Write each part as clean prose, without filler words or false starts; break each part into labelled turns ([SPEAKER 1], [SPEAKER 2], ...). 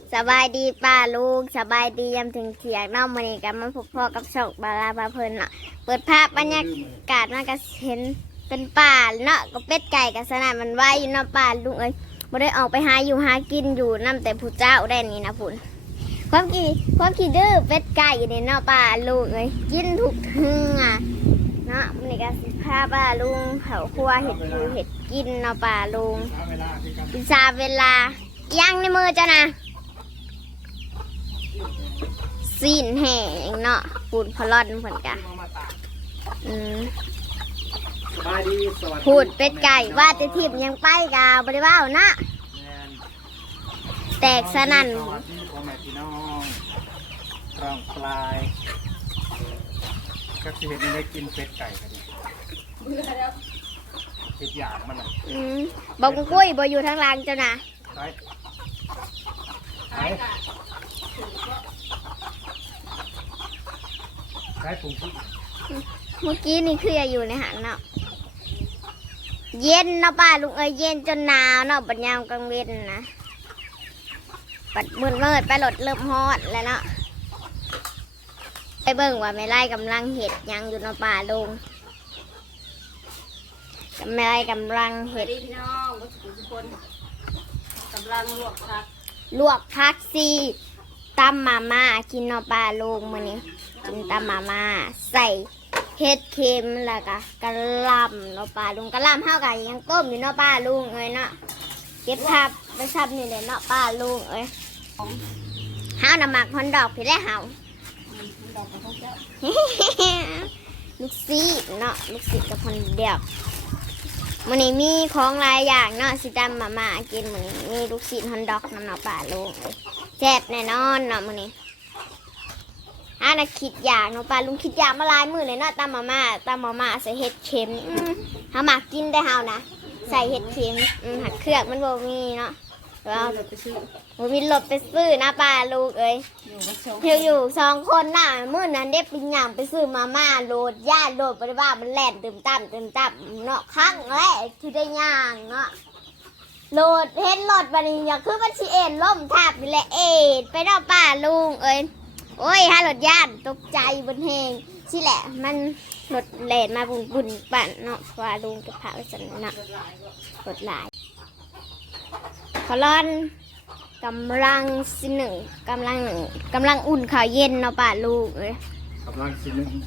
[SPEAKER 1] สบายดีป้าลูกสบายดียามถึงเถียงนอกมื้อนี้กันมันพบพ่อกับช่องบาลาบาเพลินเนาะเปิดภาพบรรยากาศมันก็เห็นเป็นป่าเนาะก็เป็ดไก่กับสนั่นมันไหวอยู่เนาะป่าลุงเอ้ยบ่ได้ออกไปหาอยู่หากินอยู่นํแต่ผู้เจ้าได้นี่นะพุ่นความขี้ดื้อเป็ดไก่นี่เนาะป่าลูกเอ้ยกินทุกเทื่อเนาะมื้อนี้ก็สิพาป้าลุงเผาครัวเฮ็ดอยู่เฮ็ดกินเนาะป่าลุงกินซาเวลาย่างในมือจ้ะนะซีนแห้งเนาะปูนพลอนเหมือนกันพูดเป็ดไก่ว่าจะทิพยังไปกาบริว้าวนะแตกสนั่น
[SPEAKER 2] พ่อแม่พี่น้องร่องปลายก็คือเห็นได้กินเป็ดไก่กันเป็ดอย่างมัน
[SPEAKER 1] บอกกุ้ยบอกอยู่ทางล่างเจ้านะ
[SPEAKER 2] ใช้ปุ๋งที่
[SPEAKER 1] เมื่อกี้นี่คืออยู่ในหันเนาะเย็นเนาะป้าลุงเอ้ยเย็นจนหนาวเนาะปัญญามกลางเว้นนะปัดมืดไปหลดเริ่มฮอดแล้วเนาะไปเบิ่งว่าไม่ไล่กำลังเห็ดยังอยู่เนาะป้าลุงไม่ไล่กำลังเห็ด
[SPEAKER 3] พี่น้องทุกคนกำลังลวก
[SPEAKER 1] ผักซีตำมาม่ากินเนาะป้าลุงมื้อนี้กินตำมาม่าใส่เห็ดเค็มแล้วก็กะหล่ำเนาะป้าลุงกะหล่ำเฮาก็ยังต้มอยู่เนาะป้าลุงเอ้ยเนาะเก็บทับไปทับนี่แหละเนาะป้าลุงเอ้ยเฮาน้ำหมักฮอนดอกพี่แล้วเฮาลูกซีเนาะลูกซีกับฮอนเดียวมื้อนี้มีของหลายอย่างเนาะสิตำมาม่ากินมื้อนี้มีลูกซีฮอนดอกน้ำเนาะป้าลุงเอ้ยแซ่บแน่นอนเนาะมื้อนี้น่ะคิดอยากเนาะป้าลุงคิดอยากมาลายมือเลยเนาะตำมาม่าใส่เห็ดเค็มเฮามักกินได้เฮานะใส่เห็ดเค็มหักเครื่องมันบ่มีเนาะเราบ่มีรถไปซื้อนะป้าลูกเอ้ยอยู่2 คนน่ะมื้อนั้นเด็กไปย่างไปซื้อมาม่าโหลดย่าโหลดบ่ได้ว่ามันแล่นตึมตั้มเนาะครั้งแรกที่ได้ย่างเนาะโหลดเห็นรถบัดนี้อย่าคือมันสิเอ็นล้มทับนี่แหละไปเนาะป้าลุงเอ้ยโอ้ยฮะรถย่านตกใจบนแหงสิแหละมันรถแล่นมาบุญปั่นเนาะว่าลุงกับพระวิษณุเนาะรถหลายพลอนกำลังกำลังอุ่นข้าวเย็นเนาะป้าลูกเอ้ย
[SPEAKER 2] กำลังสิหนึ่ง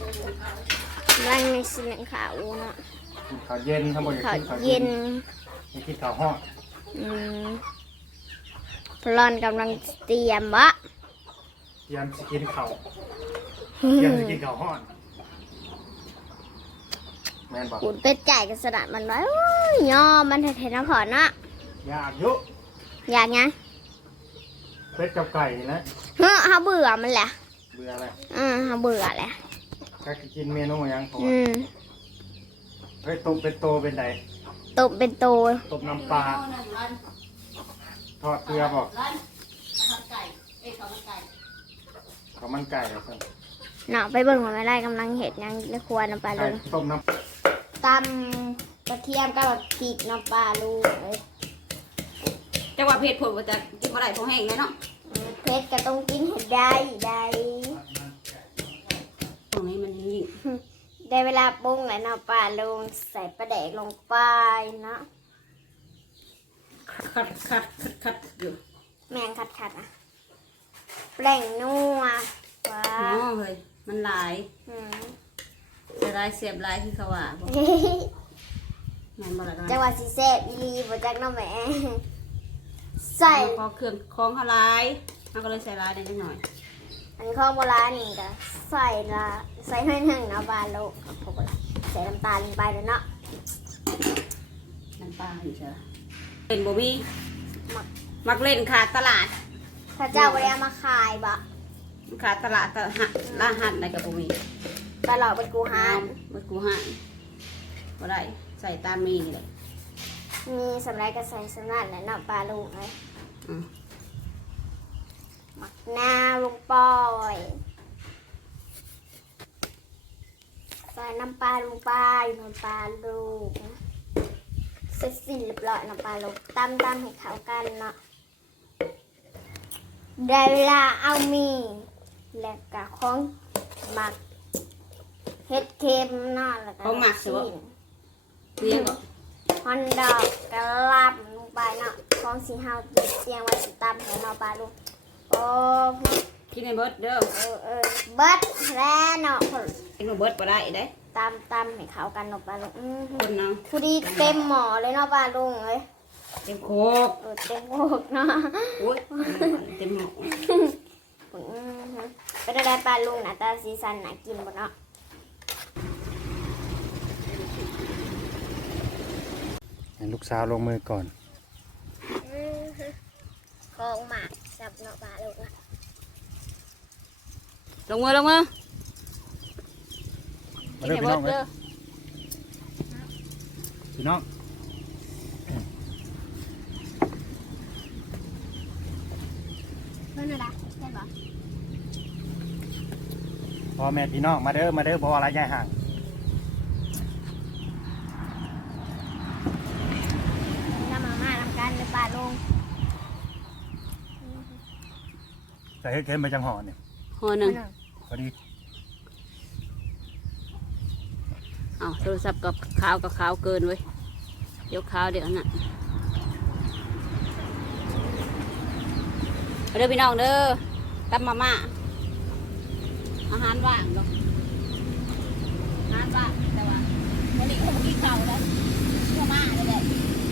[SPEAKER 1] ข้าวเนาะ
[SPEAKER 2] ข้าวเย็นทั้งหมด
[SPEAKER 1] ข้าวเย็น
[SPEAKER 2] นี่คิดข้าวฮอด
[SPEAKER 1] พลอนกำลังเตรียมวะ
[SPEAKER 2] เตรียมสกินข้าวฮอดแม่นบอก
[SPEAKER 1] อุ่นเป็ดไก่กับสลัดมันไว้ย่อมันเห็นน้ำผอนเนาะ
[SPEAKER 2] อยากยุ
[SPEAKER 1] อยากไง
[SPEAKER 2] เป็ดกับไก่นี่นะ
[SPEAKER 1] เขาเบื่อมันแหละ
[SPEAKER 2] เบื่ออะไร
[SPEAKER 1] เขาเบื่อแหละ
[SPEAKER 2] ก็กินเมนูยังผมเฮ้ยต้มเป็นโตเป็นไง
[SPEAKER 1] ต้มเป็นโต
[SPEAKER 2] ต้มน้ำปลาทอดเกลือบอกข้าวมันไก่
[SPEAKER 1] เนาะไปเบิ่งว่าไม่ได้กำลังเห็ดยังในครัวน้ำปลาลูก
[SPEAKER 2] ต้มน้
[SPEAKER 1] ำตำกระเทียมกับพริกน้ำปลาลูก
[SPEAKER 3] จังหวะเพชรผลว่าจะกินอะไรพอแห้งเลยเนาะ
[SPEAKER 1] เพชรก็ต้องกินให้ได้
[SPEAKER 3] ตรงนี้มันยิ่ง
[SPEAKER 1] ได้เวลาปรุงแล้วเนาะปลาลูกใส่ปลาแดกลงไปเนาะ
[SPEAKER 3] คัดอยู่
[SPEAKER 1] แมงคัดอ่ะแป้งนัวว้า
[SPEAKER 3] เฮ้ยมันหลายจะลายเสียบลายที่เขาว่า
[SPEAKER 1] จังหวะสีแซ่บอีลีบจักน้องแม่ใส่
[SPEAKER 3] พอเครื่องคล้องลายมันก็เลยใส่ลายนิดหน่อย
[SPEAKER 1] อันนี้ข้าวโบราณนี่ก็ใส่ให้หนึ่งนะบาโลใส่น้ำตาลลงไปเลยเนาะ
[SPEAKER 3] น้ำตาลใช่เล่นโบบี้มักเล่นขาดตลาด
[SPEAKER 1] พระเจ้าบริยามาขายบะ
[SPEAKER 3] ขาดตลาดร้านหันในกับโบบี้
[SPEAKER 1] ตลอดเป็นกูฮาน
[SPEAKER 3] ก็ได้ใส่ตามมีเลย
[SPEAKER 1] มีสำไรก็ใส่สำนักและเนาะปลาลูกเลยหมักหน้าลงปอยใส่น้ำปลาลงไปน้ำปลาลูกเสร็จสิ้นเรียบร้อยน้ำปลาลูกตำให้เข้ากันเนาะได้เวลาเอามีและกะของหมักเฮ็ดเค็มเนาะแล้วก็
[SPEAKER 3] ของหมักสิบ่
[SPEAKER 1] ลูก
[SPEAKER 3] เรียกบ่
[SPEAKER 1] ชิ้นฮอนดอกกะลาบลงไปเนาะของสีเฮาเตรียมไว้สิตำให้เนาะปลาลูกโอ้
[SPEAKER 3] กินให้เบิดเด้อ
[SPEAKER 1] เบิดแล้วเนาะ
[SPEAKER 3] กินบ่เบิดบ่ได้เด้
[SPEAKER 1] ตำให้เข้ากันเนาะปลาลูก
[SPEAKER 3] คนเอา
[SPEAKER 1] พอดีเต็มหม้อเลยเนาะปลาลุงเอ้ย
[SPEAKER 3] เต็มโคก
[SPEAKER 1] เต็มโลกเนาะ
[SPEAKER 3] โอ้ยเต็มหมอก
[SPEAKER 1] เป็นอะไรปลาลุงหน้าตาสีสันน่ากินบ่เนาะ
[SPEAKER 2] ให้ลูกสาวลงมือก่อน
[SPEAKER 1] ของหมากสับเนาะปลาลุงนะ
[SPEAKER 3] ลงมือลงมือ
[SPEAKER 2] มา
[SPEAKER 3] กิน
[SPEAKER 2] เด้อ
[SPEAKER 3] ให้
[SPEAKER 2] พี่
[SPEAKER 3] เบิ
[SPEAKER 2] น้อง
[SPEAKER 3] ด
[SPEAKER 2] เอ้
[SPEAKER 3] เด้
[SPEAKER 2] ย
[SPEAKER 3] อ
[SPEAKER 2] พี่น้อง
[SPEAKER 1] เพื่อนอะไรใช่ปะ
[SPEAKER 2] พ่อแม่พี่น้องมาเด้อบ่อะไรยายห่าง
[SPEAKER 1] น้ำมาม่าทำกันเลยปลาลุง
[SPEAKER 2] ใส่เฮ็ดเค็มไปจังห่อเนี่ย
[SPEAKER 3] ห่อหนึ่ง
[SPEAKER 2] พอดี
[SPEAKER 3] อ้าวโทรศัพท์กับขาวเกินเว้ยเดี๋ยวขาวเดี๋ยวน่ะเด้อพี่น้องเด้อตำมาม่าอาหารว่างเนาะอาหารว่างแต่ว่าวันนี้เขาบอกกินข้าวแล้วมาม่าเลยแหละ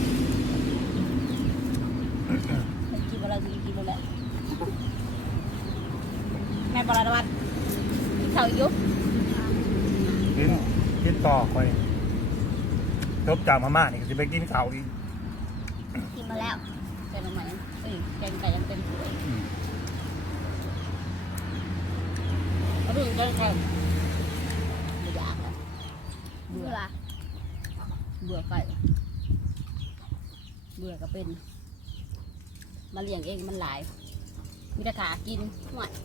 [SPEAKER 3] กินอะไรกินอะไรแม่ปลาดวัดกินข้าวอีกอยุ
[SPEAKER 2] กินต่อไปจบจากมาม่านี่ก็จะไปกินข้าวอีก
[SPEAKER 1] กินมาแล้ว
[SPEAKER 3] แกงใหม่แกงไก่ยังเต็มถ้วยเขาดูแกงไก่ไม่อยากเลยเบื่อเบื่อไก่เบื่อก็เป็นมาเลี้ยงเองมันหลายมีแต่ขากินหน่อย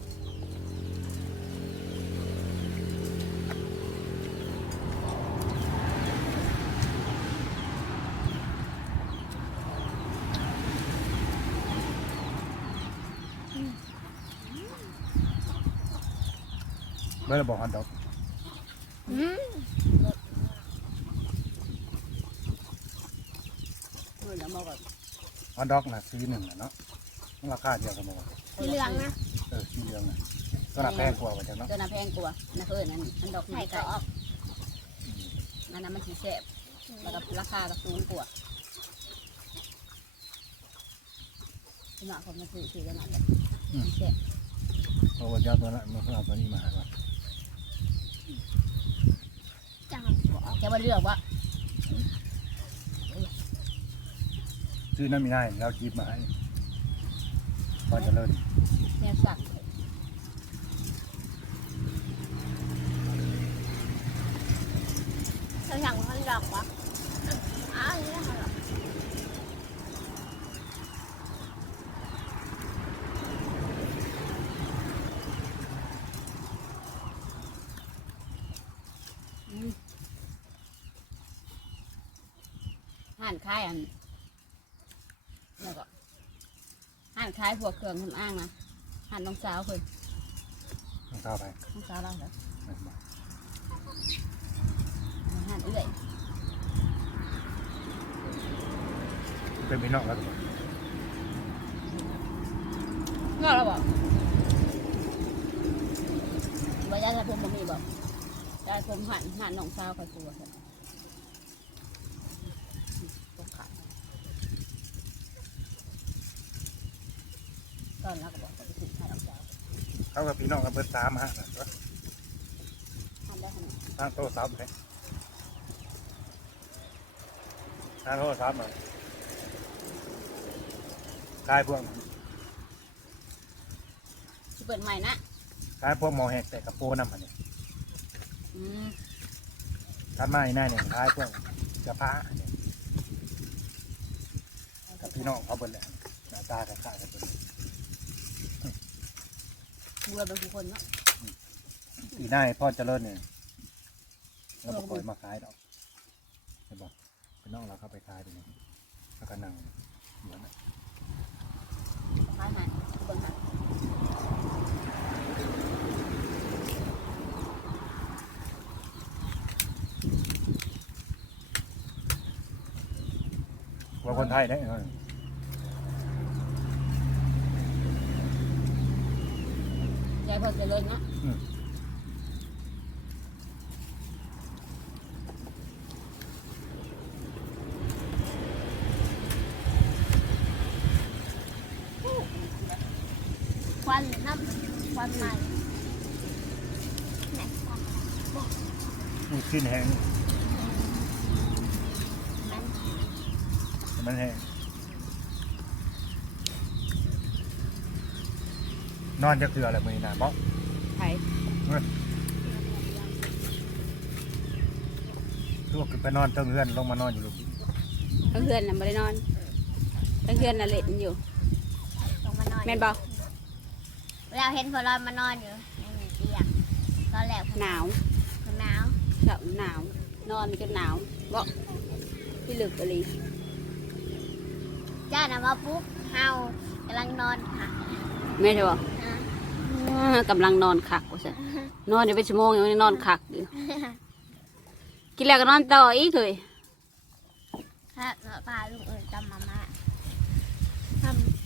[SPEAKER 2] เมื่อเราบอกฮอนดอก
[SPEAKER 3] แล้วมาแบบ
[SPEAKER 2] ฮอนดอกนะสีหนึ่งน่ะเนาะมันราคาเดียวกันหมด
[SPEAKER 1] สีเหลืองนะ
[SPEAKER 2] สีเหลืองนะก็ราคาแพงกว่าจังเนาะ
[SPEAKER 3] ตัวน่ะแพงกว่าน่ะเพิ่นอันดอกไม้ไก่นั่นน่ะมันสีแซ่บแล้วก็ราคาก็สูงกว่าขนาดคนมาซื้อขนาดแบบแซ่บ
[SPEAKER 2] เพราะว่าเจ้าตัวนั้นมันเพิ่งเอาตัวนี้มาให้ว่า
[SPEAKER 1] จัง
[SPEAKER 3] จะมาเลือกว่า
[SPEAKER 2] ซื้อน้ำมีได้แล้วจีบมาให้พอจะเลิศ
[SPEAKER 3] แม่สั่ง
[SPEAKER 1] เธอสั่งฮอนดอกปะอ้าวนี่ฮอนดอก
[SPEAKER 3] ห่านคายอันแล้วก็ห่านคายพวกเครื่องทำอ้างนะห่านน้องสาวเพิ่น
[SPEAKER 2] ต้องเข้าไป
[SPEAKER 3] น้องสาวเราเหรอ
[SPEAKER 2] ไม่บอก
[SPEAKER 3] ห่านเอื้อย
[SPEAKER 2] เป็นพี่น้องแล้วก็บอก
[SPEAKER 3] งอแล้วบอกว่ายาชาพมบ่มีบอกยาชาพมห่านน้องสาวคอยตัวเพิ่นตอนเราก็บอกจะไปซื้อให้น้องสาว
[SPEAKER 2] เขากับพี่น้องกันเบิด3 ฮะนะ
[SPEAKER 3] ทำได้ขนาด
[SPEAKER 2] ทางโทรศัพท์เลยทางโทรศัพท์เลยกายพวก
[SPEAKER 3] ที่เปิดใหม่นะ
[SPEAKER 2] กายพวกหมอแหกแต่กระโปรงน้ำมันเนี่ย
[SPEAKER 3] อืม
[SPEAKER 2] ทัดมาอีกหน้าเนี่ยกายพวกจะพระเนี่ยกับพี่น้องเขาเบิดแหละหน้าตาคล้ายๆกันเบิด
[SPEAKER 3] เบื่อเป็นผู้คนเนาะ
[SPEAKER 2] อีหน้าพ่อเจริญเนี่ยแล้วบอกคอยมาขายดอกไม่บอกพี่น้องเราเข้าไปขายดีไหมแล้วก็นั่งเหมือน
[SPEAKER 3] คล้ายหายเบิ่งหาย
[SPEAKER 2] คนไทยได้
[SPEAKER 3] ยายพอจะเลยเนาะ
[SPEAKER 1] ควันหรือน้ำควันใหม่ไหนควัน
[SPEAKER 2] ลูกชิ้นแห้ง
[SPEAKER 1] มัน
[SPEAKER 2] มันแห้งนอนจะคืออะไรมือนะบอก
[SPEAKER 3] ไผ่
[SPEAKER 2] ลูกไปนอนเติงเฮือนลงมานอนอยู่ลูก
[SPEAKER 3] ทั้งเพื่อนน่ะไม่ได้นอนทั้งเพื่อนน่ะเล่นอยู่
[SPEAKER 1] ลงมานอน
[SPEAKER 3] แม่นบอก
[SPEAKER 1] เวลาเห็นพอลอยมานอนอยู่ในเตียงตอนแรก
[SPEAKER 3] หนาว
[SPEAKER 1] คนหนาว
[SPEAKER 3] เช้าหนาวนอนจนหนาวบอกพี่ลึกอะไร
[SPEAKER 1] จ้าน่ะมาปุ๊บเฮากำลังนอนค่ะ
[SPEAKER 3] แม่ใช่บอก
[SPEAKER 1] นะ
[SPEAKER 3] กำลังนอนคักว่าสินอนอยู่เป็นชั่วโมงยังนอนคักอยู่กินแล้วก็นอนต่ออีกเลย
[SPEAKER 1] ถ้าปลาลุงเอิญจำมาม่าท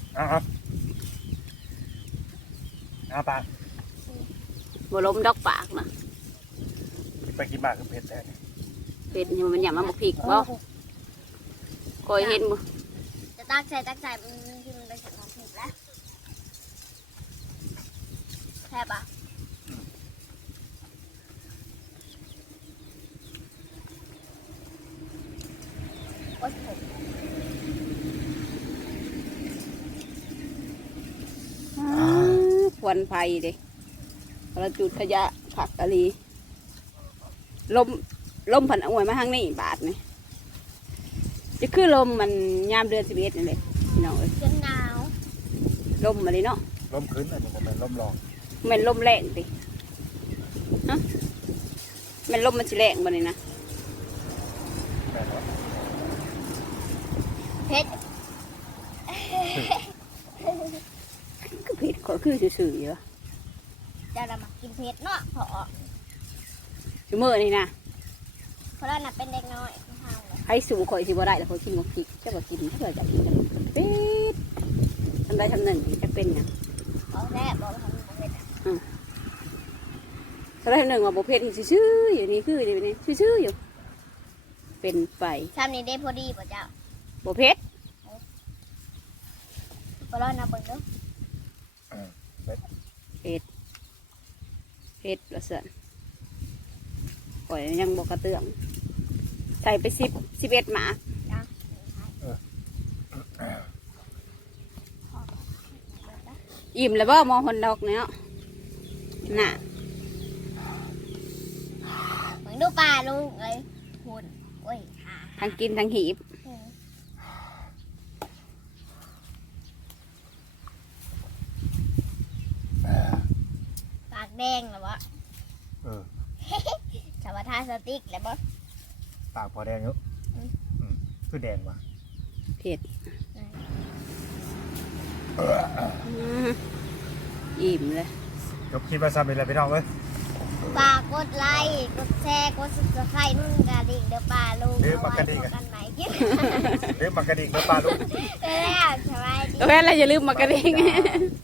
[SPEAKER 2] เอาปลา
[SPEAKER 3] บ่ล้มดอกปากนะ
[SPEAKER 2] ไปกินมากคือเผ็ดแท้
[SPEAKER 3] เป็ดนี่มันอย่ามาบอกผิกบ่คอยเห็นบ่
[SPEAKER 1] ำจะตักใจมันที่มันไปถึงของผิดแล้วแค่ปะโอ๊ยผม
[SPEAKER 3] ควันไฟเด้เราจุดขยะผักกะลีลมผันอวยมาทางนี้บาทนี่จะคือลมมันยามเดือน11นี่เลยพี่น้องเอ้ย
[SPEAKER 1] จนหนาว
[SPEAKER 3] ลมมาเลยเนาะ
[SPEAKER 2] ล้มขึ้นอันนี้มันเป็นล้มรอง
[SPEAKER 3] แมันลมแรงติฮะแมันลมมันสิแรงบ่นี่นะ
[SPEAKER 2] แม่นวะ
[SPEAKER 1] เพชร
[SPEAKER 3] ก็ผิดขอคือซื่อๆอยู่วะ
[SPEAKER 1] จะมากินเพชรเนาะพอ
[SPEAKER 3] ชั่วโมงนี่นะ
[SPEAKER 1] เพราะเราน่ะเป็นเด็กน้อยของเฮาเลย
[SPEAKER 3] ให้สูข่อยสิบ่ได้แล้วข่อยกินบ่ผิดเจ้าก็กินเพื่อจะกินกันเป็ดทำได้ทำหนึ่งจะเป็นหยัง
[SPEAKER 1] เอาแน่บอกทำเพชร
[SPEAKER 3] ทำได้ทำหนึ่งว่าบ่เผ็ดนี่ซื่อๆอยู่นี่คืออยู่นี่ซื่อๆอยู่ เป็นไป
[SPEAKER 1] ทำนี่ได้พอดีป่ะเจ้า
[SPEAKER 3] บ่เผ็ด
[SPEAKER 1] เพราะเราน่ะเบิ่งเด้อ
[SPEAKER 3] เผ็ดละสั่นข่อยยังบ่กระเตื้องใส่ไป11หมา
[SPEAKER 1] จ้า
[SPEAKER 3] อิ่มแล้วบ่มองคนดอกเนี่ยน่ะ
[SPEAKER 1] เหมือนดูปลาลูกเลยหุ่นโอ้ยหา
[SPEAKER 3] ทั้งกินทั้งหีบ
[SPEAKER 1] ปากแดงเหรอวะ
[SPEAKER 2] เออ
[SPEAKER 1] สวัสดีสติ๊กแล้วบ่
[SPEAKER 2] ปากพอแดงเยอะคือแดงว่ะ
[SPEAKER 3] เผ็ดอิ่มเลย
[SPEAKER 2] ยกคิดว่าซ้ำเป็นอะไรพี่น้องเอ้ย
[SPEAKER 1] ฝากกดไลค์กดแชร์กดซับสไครต์นุ่นกระดิ่งเดี๋ยวปลาลูกเอาไว้พบกันใหม่คลิป
[SPEAKER 2] เรียกมากระดิ่งแล้วปลาลูก
[SPEAKER 1] แล้วสบายดี
[SPEAKER 3] แล้วอย่าลืมมากระดิ่ง